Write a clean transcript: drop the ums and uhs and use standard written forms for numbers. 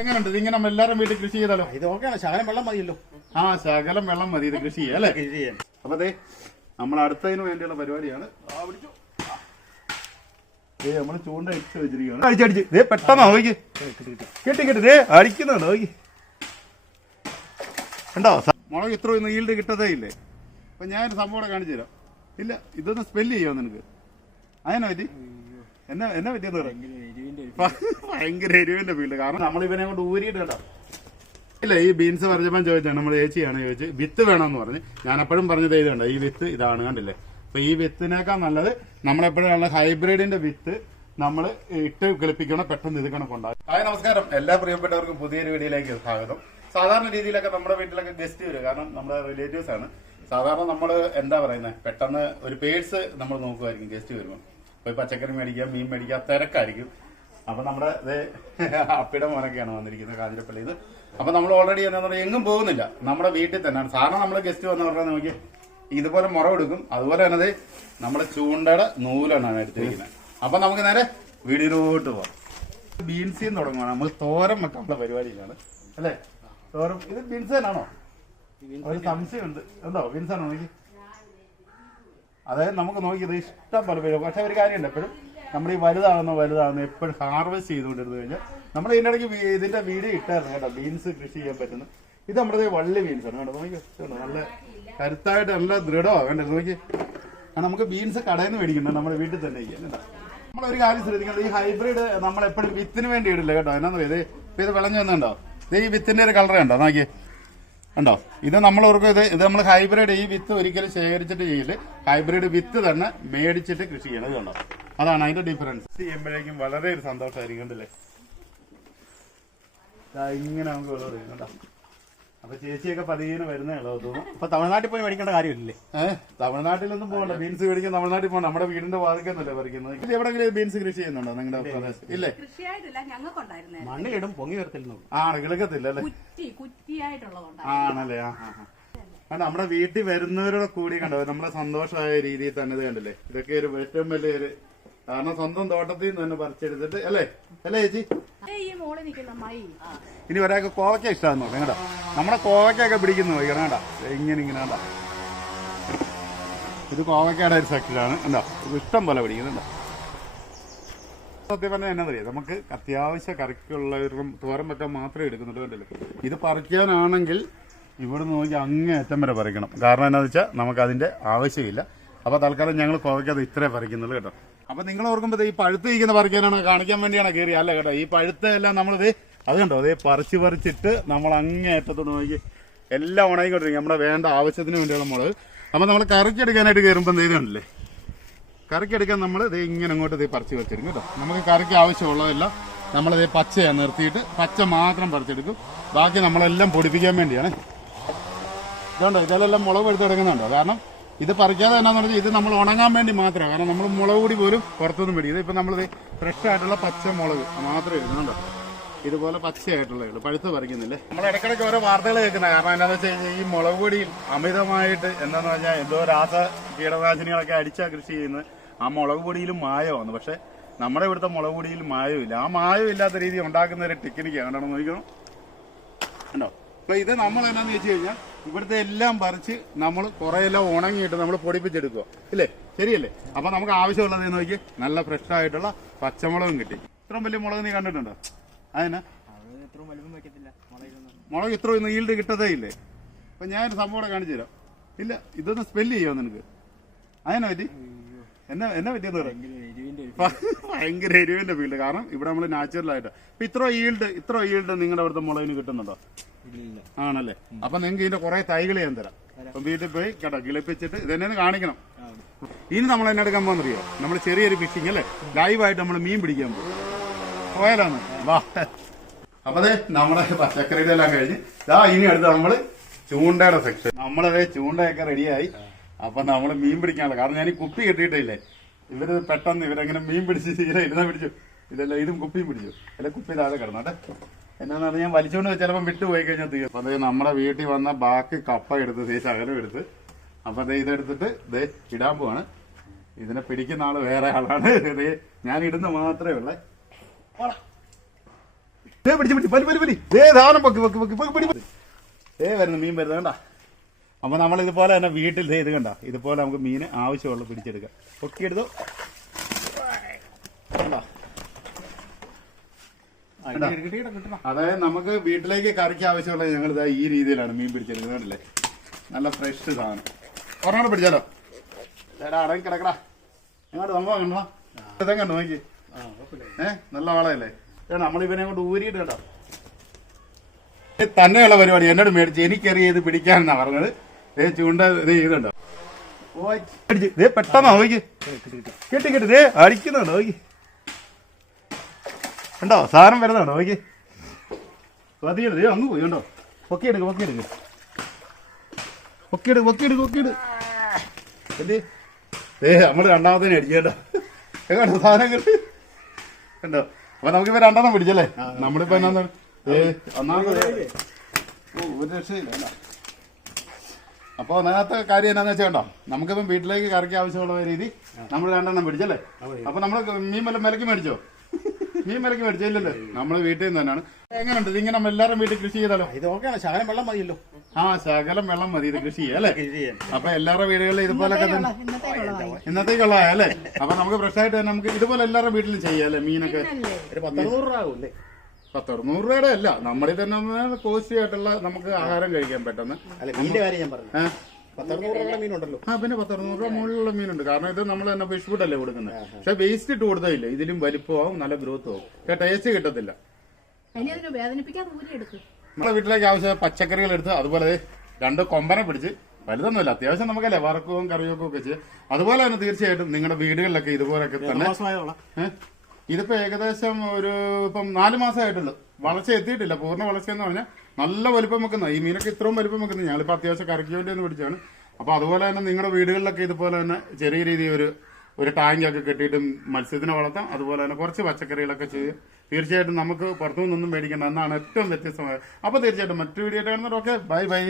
എങ്ങനെയുണ്ട് ഇതിങ്ങനെ നമ്മൾ എല്ലാവരും വീട്ടിൽ കൃഷി ചെയ്താലോ? ഇത് ഓക്കെയാണ്, ശകലം വെള്ളം മതിയല്ലോ. ആ ശകലം വെള്ളം മതി ഇത് കൃഷി ചെയ്യാം അല്ലെ? കൃഷി ചെയ്യാൻ. അപ്പൊ അതെ നമ്മൾ അടുത്തതിന് വേണ്ടിയുള്ള പരിപാടിയാണ്. നമ്മള് ചൂണ്ട ഇട്ട് വെച്ചിരിക്കുകയാണ്. അടിച്ചടിച്ച് ദേ പെട്ടെന്ന് നോക്കി കെട്ടി ദേ അടിക്കുന്നുണ്ട് നോക്കി കണ്ടോ. മുളക് ഇത്രയൊന്നും ഈൽഡ് കിട്ടതേ ഇല്ലേ. അപ്പൊ ഞാൻ സംഭവം കാണിച്ചു തരാം. ഇല്ല ഇതൊന്ന് സ്പെല്ല് ചെയ്യാം നിനക്ക്. അതിനെ പറ്റി എന്നാ പറ്റിയെന്ന് പറയാം. ഭയങ്കര എരിവിന്റെ ഫീൽഡ്. കാരണം നമ്മൾ ഇവനെ കൊണ്ട് ഊരിയിട്ട് കേട്ടോ. ഇല്ല ഈ ബീൻസ് പറഞ്ഞപ്പോൾ ചോദിച്ചാണ് നമ്മൾ ചേച്ചിയാണ് ചോദിച്ച് വിത്ത് വേണമെന്ന് പറഞ്ഞ്. ഞാൻ എപ്പോഴും പറഞ്ഞത് ഇത് കണ്ടോ, ഈ വിത്ത് ഇതാണ് കണ്ടില്ലേ. അപ്പൊ ഈ വിത്തിനേക്കാൾ നല്ലത് നമ്മളെപ്പോഴും ഹൈബ്രിഡിന്റെ വിത്ത് നമ്മൾ ഇട്ട് കളിപ്പിക്കണം, പെട്ടെന്ന് ഇത് കണക്കുണ്ടാകും. ഹായ് നമസ്കാരം, എല്ലാ പ്രിയപ്പെട്ടവർക്കും പുതിയൊരു വീഡിയോയിലേക്ക് സ്വാഗതം. സാധാരണ രീതിയിലൊക്കെ നമ്മുടെ വീട്ടിലൊക്കെ ഗസ്റ്റ് വരും, കാരണം നമ്മുടെ റിലേറ്റീവ്സ് ആണ്. സാധാരണ നമ്മൾ എന്താ പറയുന്നത്, പെട്ടെന്ന് ഒരു പേഴ്സ് നമ്മൾ നോക്കുമായിരിക്കും ഗസ്റ്റ് വരുമ്പോൾ. പോയി പച്ചക്കറി മേടിക്കുക, മീൻ മേടിക്കുക, തിരക്കായിരിക്കും. അപ്പൊ നമ്മുടെ അപ്പിയുടെ മോനൊക്കെയാണ് വന്നിരിക്കുന്നത് കാഞ്ഞിരപ്പള്ളിയിൽ നിന്ന്. അപ്പൊ നമ്മൾ ഓൾറെഡി എന്താ പറയുക എങ്ങും പോകുന്നില്ല, നമ്മുടെ വീട്ടിൽ തന്നെയാണ്. സാധാരണ നമ്മൾ ഗസ്റ്റ് വന്ന പറഞ്ഞാൽ നോക്കി ഇതുപോലെ മുറ എടുക്കും. അതുപോലെ തന്നെ നമ്മുടെ ചൂണ്ടയുടെ നൂലാണ് എടുത്തിരിക്കുന്നത്. അപ്പൊ നമുക്ക് നേരെ വീടിനോട്ട് പോവാം. ബീൻസിൽ നിന്ന് തുടങ്ങുവാണ്. നമ്മൾ തോരൻ വെക്കാനുള്ള പരിപാടിയിലാണ് അല്ലെ. തോരൻ ഇത് ബീൻസ് തന്നെയാണോ? ഒരു സംശയമുണ്ട്. എന്തോ ബീൻസ് ആണോ നോക്കി. അതായത് നമുക്ക് നോക്കിയത് ഇഷ്ടം പോലെ പേര്. പക്ഷെ ഒരു കാര്യമുണ്ട്, എപ്പോഴും നമ്മൾ ഈ വലുതാകുന്ന എപ്പോഴും ഹാർവെസ്റ്റ് ചെയ്തുകൊണ്ടിരുന്നു കഴിഞ്ഞാൽ നമ്മൾ ഇതിനിടയ്ക്ക് ഇതിന്റെ വീഡിയോ ഇട്ടായിരുന്നു കേട്ടോ, ബീൻസ് കൃഷി ചെയ്യാൻ പറ്റുന്ന. ഇത് നമ്മുടെ വള്ളി ബീൻസ് ആണ് കേട്ടോ. നോക്കി നല്ല കരുത്തായിട്ട് നല്ല ദൃഢമാണ് കണ്ടത് നോക്കി. നമുക്ക് ബീൻസ് കടയിൽ നിന്ന് മേടിക്കണ്ട, നമ്മുടെ വീട്ടിൽ തന്നെ ചെയ്യാൻ കേട്ടോ. നമ്മളൊരു കാര്യം ശ്രദ്ധിക്കണം, ഈ ഹൈബ്രിഡ് നമ്മളെപ്പോഴും വിത്തിന് വേണ്ടി ഇടില്ല കേട്ടോ. എന്നാന്ന് പറയുന്നത് ഇത് വിളഞ്ഞു വന്നുണ്ടോ, ഇത് ഈ വിത്തിന്റെ ഒരു കളർ കണ്ടോ നോക്കിയേ കണ്ടോ. ഇത് നമ്മൾ ഓർക്കും ഇത് നമ്മൾ ഹൈബ്രിഡ് ഈ വിത്ത് ഒരിക്കലും ശേഖരിച്ചിട്ട് ചെയ്യില്ല, ഹൈബ്രിഡ് വിത്ത് തന്നെ മേടിച്ചിട്ട് കൃഷി ചെയ്യണം. ഇത് കണ്ടോ, അതാണ് അതിന്റെ ഡിഫറൻസ്. ചെയ്യുമ്പോഴേക്കും വളരെ ഒരു സന്തോഷമായിരിക്കും കണ്ടില്ലേ. ഇങ്ങനെ നമുക്ക് വെള്ളം കണ്ടോ. അപ്പൊ ചേച്ചിയൊക്കെ പതിയെ വരുന്നേ ഉള്ളൂ തോന്നുന്നു. അപ്പൊ തമിഴ്നാട്ടിൽ പോയി മേടിക്കേണ്ട കാര്യമില്ലേ? തമിഴ്നാട്ടിലൊന്നും പോകണ്ട, ബീൻസ് മേടിക്കാൻ തമിഴ്നാട്ടിൽ പോകണം. നമ്മുടെ വീടിന്റെ വാതിക്കന്നല്ലേ പറിക്കുന്നത്. ഇത് എവിടെങ്കിലും ബീൻസ് കൃഷി ചെയ്യുന്നുണ്ടോ നിങ്ങളുടെ പ്രദേശം? ഇല്ലേ, മണ്ണിലിടും, പൊങ്ങി വരത്തില്ല. ആണ് കിളക്കത്തില്ല അല്ലേ? ആണല്ലേ. നമ്മുടെ വീട്ടിൽ വരുന്നവരുടെ കൂടി കണ്ടോ നമ്മുടെ സന്തോഷമായ രീതിയിൽ തന്നെ ഇത് കണ്ടില്ലേ. ഇതൊക്കെ ഒരു ഏറ്റവും വലിയൊരു കാരണം, സ്വന്തം തോട്ടത്തിൽ നിന്ന് തന്നെ പറിച്ചെടുത്തിട്ട് അല്ലേ അല്ലേ ചേച്ചി. ഇനി ഒരാൾക്ക് കോവയ്ക്ക ഇഷ്ടമാണെന്ന് നോക്കാം കേട്ടോ. നമ്മുടെ കോവയ്ക്കൊക്കെ പിടിക്കുന്നു നോക്കണം കേട്ടോ. ഇങ്ങനെ കേട്ടോ, ഇത് കോവയ്ക്കയുടെ ഒരു സെക്ഷനാണ് കേട്ടോ. ഇത് ഇഷ്ടം പോലെ പിടിക്കുന്നുണ്ടോ. സത്യം പറഞ്ഞാൽ എന്നാ അറിയാം, നമുക്ക് അത്യാവശ്യ കറിക്കുള്ളവരും തോരൻ വെക്കാൻ മാത്രമേ എടുക്കുന്നുള്ളൂ കണ്ടില്ലേ. ഇത് പറിക്കാനാണെങ്കിൽ ഇവിടെ നോക്കി അങ്ങേയറ്റം വരെ പറിക്കണം. കാരണം എന്താണെന്ന് വെച്ചാൽ നമുക്ക് അതിന്റെ ആവശ്യമില്ല. അപ്പൊ തൽക്കാലം ഞങ്ങൾ കോവയ്ക്കത് ഇത്രേ പറിക്കുന്നുള്ളൂ കേട്ടോ. അപ്പൊ നിങ്ങൾ ഓർക്കുമ്പോൾ ഈ പഴുത്തിരിക്കുന്ന പറിക്കാനാണ്, കാണിക്കാൻ വേണ്ടിയാണ് കയറി അല്ല കേട്ടോ. ഈ പഴുത്തെല്ലാം നമ്മളിത് അത് കണ്ടോ, അതേ പറിച്ചിട്ട് നമ്മൾ അങ്ങേയറ്റത്തോട് നോക്കി എല്ലാം ഉണങ്ങിക്കൊണ്ടിരിക്കും. നമ്മുടെ വേണ്ട ആവശ്യത്തിന് വേണ്ടിയുള്ള മുളക്. അപ്പൊ നമ്മൾ കറിക്കെടുക്കാനായിട്ട് കയറുമ്പോൾ ഇത് കണ്ടില്ലേ, കറിക്കെടുക്കാൻ നമ്മൾ ഇത് ഇങ്ങനെ അങ്ങോട്ട് ഇത് പറിച്ച് വെച്ചെടുക്കും കേട്ടോ. നമുക്ക് കറിക്ക് ആവശ്യമുള്ളതെല്ലാം നമ്മളിത് പച്ചയാണ് നിർത്തിയിട്ട് പച്ച മാത്രം പറിച്ചെടുക്കും. ബാക്കി നമ്മളെല്ലാം പൊടിപ്പിക്കാൻ വേണ്ടിയാണ്. ഇതുണ്ടോ, ഇതിലെല്ലാം മുളക് എടുത്ത് കിടക്കുന്നുണ്ടോ. കാരണം ഇത് പറിക്കാതെ എന്നാന്ന് പറഞ്ഞാൽ ഇത് നമ്മൾ ഉണങ്ങാൻ വേണ്ടി മാത്രമാണ്. കാരണം നമ്മൾ മുളക് പൊടി പോലും പുറത്തുനിന്ന് മേടിക്കും. ഇതിപ്പോൾ നമ്മളിത് ഫ്രഷ് ആയിട്ടുള്ള പച്ച മുളക് മാത്രമേ ഇടുന്നുണ്ടോ. ഇതുപോലെ പച്ചയായിട്ടുള്ള പഴുത്ത് പറിക്കുന്നില്ലേ. നമ്മൾ ഇടയ്ക്കിടയ്ക്ക് ഓരോ വാർത്തകൾ കേൾക്കുന്നത്. കാരണം എന്താണെന്ന് വെച്ച് കഴിഞ്ഞാൽ ഈ മുളക് പൊടിയിൽ അമിതമായിട്ട് എന്താണെന്ന് പറഞ്ഞാൽ എന്തോ രാസ കീടനാശിനികളൊക്കെ അടിച്ചാൽ കൃഷി ചെയ്യുന്നത്. ആ മുളക് പൊടിയിലും മായമാണ്. പക്ഷെ നമ്മുടെ ഇവിടുത്തെ മുളക് പൊടിയിൽ മായമില്ല. ആ മായം ഇല്ലാത്ത രീതി ഉണ്ടാക്കുന്ന ഒരു ടെക്നിക്കാണ്. കണ്ടോ നോക്കണം കണ്ടോ. അപ്പൊ ഇത് നമ്മൾ എന്നാന്ന് വെച്ച് കഴിഞ്ഞാൽ ഇവിടുത്തെ എല്ലാം പറിച്ച് നമ്മൾ കുറെ എല്ലാം ഉണങ്ങിയിട്ട് നമ്മൾ പൊടിപ്പിച്ചെടുക്കുക ഇല്ലേ, ശരിയല്ലേ. അപ്പൊ നമുക്ക് ആവശ്യമുള്ളത് നോക്കി നല്ല ഫ്രഷ് ആയിട്ടുള്ള പച്ചമുളകും കിട്ടി. ഇത്രയും വലിയ മുളക് നീ കണ്ടിട്ടുണ്ടോ? അതിനാ മുളക് ഇത്രയൊന്നും ഈൽഡ് കിട്ടതേ ഇല്ലേ. അപ്പൊ ഞാൻ സംഭവം കാണിച്ചു തരാം. ഇല്ല ഇതൊന്ന് സ്പെല്ല് ചെയ്യാം നിനക്ക്. അതിനെ പറ്റി എന്നാ പറ്റിയെന്ന് പറയാം. ഭയങ്കര എരിവിന്റെ ഫീൽഡ്. കാരണം ഇവിടെ നമ്മൾ നാച്ചുറൽ ആയിട്ട് ഇപ്പൊ ഇത്ര ഈൽഡ് നിങ്ങളുടെ അവിടുത്തെ മുളകിന് കിട്ടുന്നുണ്ടോ? ആണല്ലേ. അപ്പൊ നിങ്ങൾക്ക് ഇതിന്റെ കുറെ തൈകൾ ഞാൻ തരാം. അപ്പൊ വീട്ടിൽ പോയി കേട്ടോ കിളിപ്പിച്ചിട്ട് ഇതെന്നെ കാണിക്കണം. ഇനി നമ്മൾ എന്നെ എടുക്കാൻ പോകുന്നറിയോ, നമ്മൾ ചെറിയൊരു ഫിഷിങ് അല്ലേ, ലൈവായിട്ട് നമ്മൾ മീൻ പിടിക്കാൻ പോകും. പോയാലാണ് വാ. അപ്പൊ അതെ നമ്മുടെ പച്ചക്കറിയുടെ എല്ലാം കഴിഞ്ഞ് ഇനി അടുത്ത് നമ്മള് ചൂണ്ടയുടെ സെക്ഷൻ. നമ്മളതേ ചൂണ്ടയൊക്കെ റെഡിയായി. അപ്പൊ നമ്മള് മീൻ പിടിക്കാനുള്ള കാരണം ഞാൻ ഈ കുപ്പി കെട്ടിയിട്ടില്ലേ. ഇവര് പെട്ടെന്ന് ഇവരെങ്ങനെ മീൻ പിടിച്ച് ഇരുന്നാ പിടിച്ചു. ഇതെല്ലാം ഇതും കുപ്പിയും പിടിച്ചു. അല്ലെ കുപ്പി താഴെ കിടന്നോട്ടെ. എന്നാന്ന് പറഞ്ഞാൽ ഞാൻ വലിച്ചുകൊണ്ട് ചിലപ്പോൾ വിട്ടുപോയി കഴിഞ്ഞാൽ തീരും. അപ്പൊ അതേ നമ്മുടെ വീട്ടിൽ വന്ന ബാക്കി കപ്പ എടുത്ത് ശകലം എടുത്ത് അപ്പൊ അതേ ഇതെടുത്തിട്ട് ഇതേ ഇടാൻ പോവാണ്. ഇതിനെ പിടിക്കുന്ന ആള് വേറെ ആളാണ്. ഞാൻ ഇടുന്ന മാത്രമേ ഉള്ളേ. വരുന്നു മീൻ വരുന്നത് കണ്ട. അപ്പൊ നമ്മൾ ഇതുപോലെ തന്നെ വീട്ടിൽ ഇത് കണ്ട, ഇതുപോലെ നമുക്ക് മീന് ആവശ്യമുള്ള പിടിച്ചെടുക്കാം. പൊക്കിയെടുത്തോ കണ്ടോ. അതായത് നമുക്ക് വീട്ടിലേക്ക് കറിക്ക് ആവശ്യമുള്ള ഞങ്ങൾ ഇതാ ഈ രീതിയിലാണ് മീൻ പിടിച്ചെടുക്കുന്നത്. കണ്ടില്ലേ, നല്ല ഫ്രഷ് സാധനം. ഒരെണ്ണം പിടിച്ചാലോ? അടങ്ങി കിടക്കടാ. എങ്ങോട്ട് സംഭവം കണ്ടോ, ഇതം കണ്ടോ നോക്കി. നല്ല വാളയല്ലേ. നമ്മളിവനെ കൊണ്ട് ഊരിയിട്ട് കേട്ടോ. തന്നെയുള്ള പരിപാടി എന്നോട് മേടിച്ച് എനിക്കറിയ ഇത് പിടിക്കാനെന്നാ പറഞ്ഞത്. ചൂണ്ട ഇത് ചെയ്തുണ്ടോ പെട്ടെന്ന് നോക്കി കെട്ടി കെട്ടി ദേ അടിക്കുന്നുണ്ടോ നോക്കി. ഉണ്ടോ സാധനം വരുന്നുണ്ടോ നോക്കി. പതിയെടു ദേ അങ്ങ് പോയി ഉണ്ടോ. പൊക്കിയെടുക്ക് പൊക്കിയെടുക്ക് പൊക്കിയെടുക്ക് പൊക്കിയെടുക്ക് പൊക്കിയെടു. എന്ത് നമ്മള് രണ്ടാമത്തേനെ അടിക്കേട്ടോ. എങ്ങോട്ടോ സാധനം കിട്ടി ഉണ്ടോ. അപ്പൊ നമുക്കിപ്പോ രണ്ടെണ്ണം പിടിച്ചല്ലേ. നമ്മളിപ്പോ എന്നാ ഒന്നാമത് ഒരു രക്ഷയില്ല. അപ്പൊ ഒന്നാമത്തെ കാര്യം എന്നാന്ന് വെച്ചാൽ കണ്ടോ, നമുക്കിപ്പം വീട്ടിലേക്ക് കറിക്ക് ആവശ്യമുള്ള രീതി നമ്മൾ രണ്ടെണ്ണം പിടിച്ചല്ലേ. അപ്പൊ നമ്മള് മീൻ വിലക്ക് മേടിച്ചോ? മീൻ വിലക്ക് മേടിച്ചില്ലല്ലോ, നമ്മള് വീട്ടിൽ നിന്ന് തന്നെയാണ്. എങ്ങനെയുണ്ട് ഇതിങ്ങനെ നമ്മൾ എല്ലാവരും വീട്ടിൽ കൃഷി ചെയ്താലോ? ഇത് ഓക്കെയാണ്, ശകലം വെള്ളം മതിയല്ലോ. ശകലം വെള്ളം മതി ഇത് കൃഷി ചെയ്യാം അല്ലേ. അപ്പൊ എല്ലാവരുടെ വീടുകളിലും ഇതുപോലൊക്കെ തന്നെ ഇന്നത്തേക്കുള്ള അല്ലേ. അപ്പൊ നമുക്ക് ഫ്രഷ് ആയിട്ട് തന്നെ നമുക്ക് ഇതുപോലെ എല്ലാവരുടെ വീട്ടിലും ചെയ്യാം അല്ലേ. മീനൊക്കെ ഒരു 100 രൂപ ആകൂല്ലേ? 100 രൂപയുടെ അല്ല, നമ്മുടെ തന്നെ കോസ്റ്റ്ലി ആയിട്ടുള്ള നമുക്ക് ആഹാരം കഴിക്കാൻ പെട്ടെന്ന്. അല്ല മീനിന്റെ കാര്യം ഞാൻ പറഞ്ഞു. 100 രൂപ മീനുണ്ടല്ലോ. പിന്നെ 100 രൂപ മുകളിലുള്ള മീനുണ്ട്. കാരണം ഇത് നമ്മൾ തന്നെ ഫിഷ് ഫുഡ് അല്ലേ കൊടുക്കുന്നത്. പക്ഷെ വേസ്റ്റ് ഇട്ട് കൊടുത്തില്ല, ഇതിലും വലിപ്പമാവും നല്ല ഗ്രോത്തും ആവും. പക്ഷെ ടേസ്റ്റ് കിട്ടത്തില്ല. നമ്മളെ വീട്ടിലേക്ക് ആവശ്യമായ പച്ചക്കറികൾ എടുത്ത് അതുപോലെ 2 കൊമ്പനെ പിടിച്ച്, വലുതൊന്നുമില്ല അത്യാവശ്യം നമുക്കല്ലേ വറക്കവും കറിവെക്കും ഒക്കെ ചെയ്യാം. അതുപോലെ തന്നെ തീർച്ചയായിട്ടും നിങ്ങളുടെ വീടുകളിലൊക്കെ ഇതുപോലൊക്കെ തന്നെ. ഇതിപ്പോ ഏകദേശം ഇപ്പം 4 മാസമായിട്ടുള്ളൂ. വളർച്ച എത്തിയിട്ടില്ല. പൂർണ്ണ വളർച്ച എന്ന് പറഞ്ഞാൽ നല്ല വലിപ്പം വെക്കുന്ന ഈ മീനൊക്കെ ഇത്രയും വലിപ്പം വെക്കുന്നത് ഞങ്ങളിപ്പോ അത്യാവശ്യം കറിക്ക് വേണ്ടി ഒന്ന് പിടിച്ചാണ്. അപ്പൊ അതുപോലെ തന്നെ നിങ്ങളുടെ വീടുകളിലൊക്കെ ഇതുപോലെ തന്നെ ചെറിയ രീതിയിൽ ഒരു ടാങ്കൊക്കെ കെട്ടിയിട്ട് മത്സ്യത്തിനെ വളർത്താം. അതുപോലെ തന്നെ കുറച്ച് പച്ചക്കറികളൊക്കെ ചെയ്യും. തീർച്ചയായിട്ടും നമുക്ക് പുറത്തുനിന്നൊന്നും മേടിക്കേണ്ട എന്നാണ് ഏറ്റവും വ്യത്യസ്തമായത്. അപ്പൊ തീർച്ചയായിട്ടും മറ്റു വീഡിയോ കാണുന്നവരൊക്കെ ബൈ ബൈ.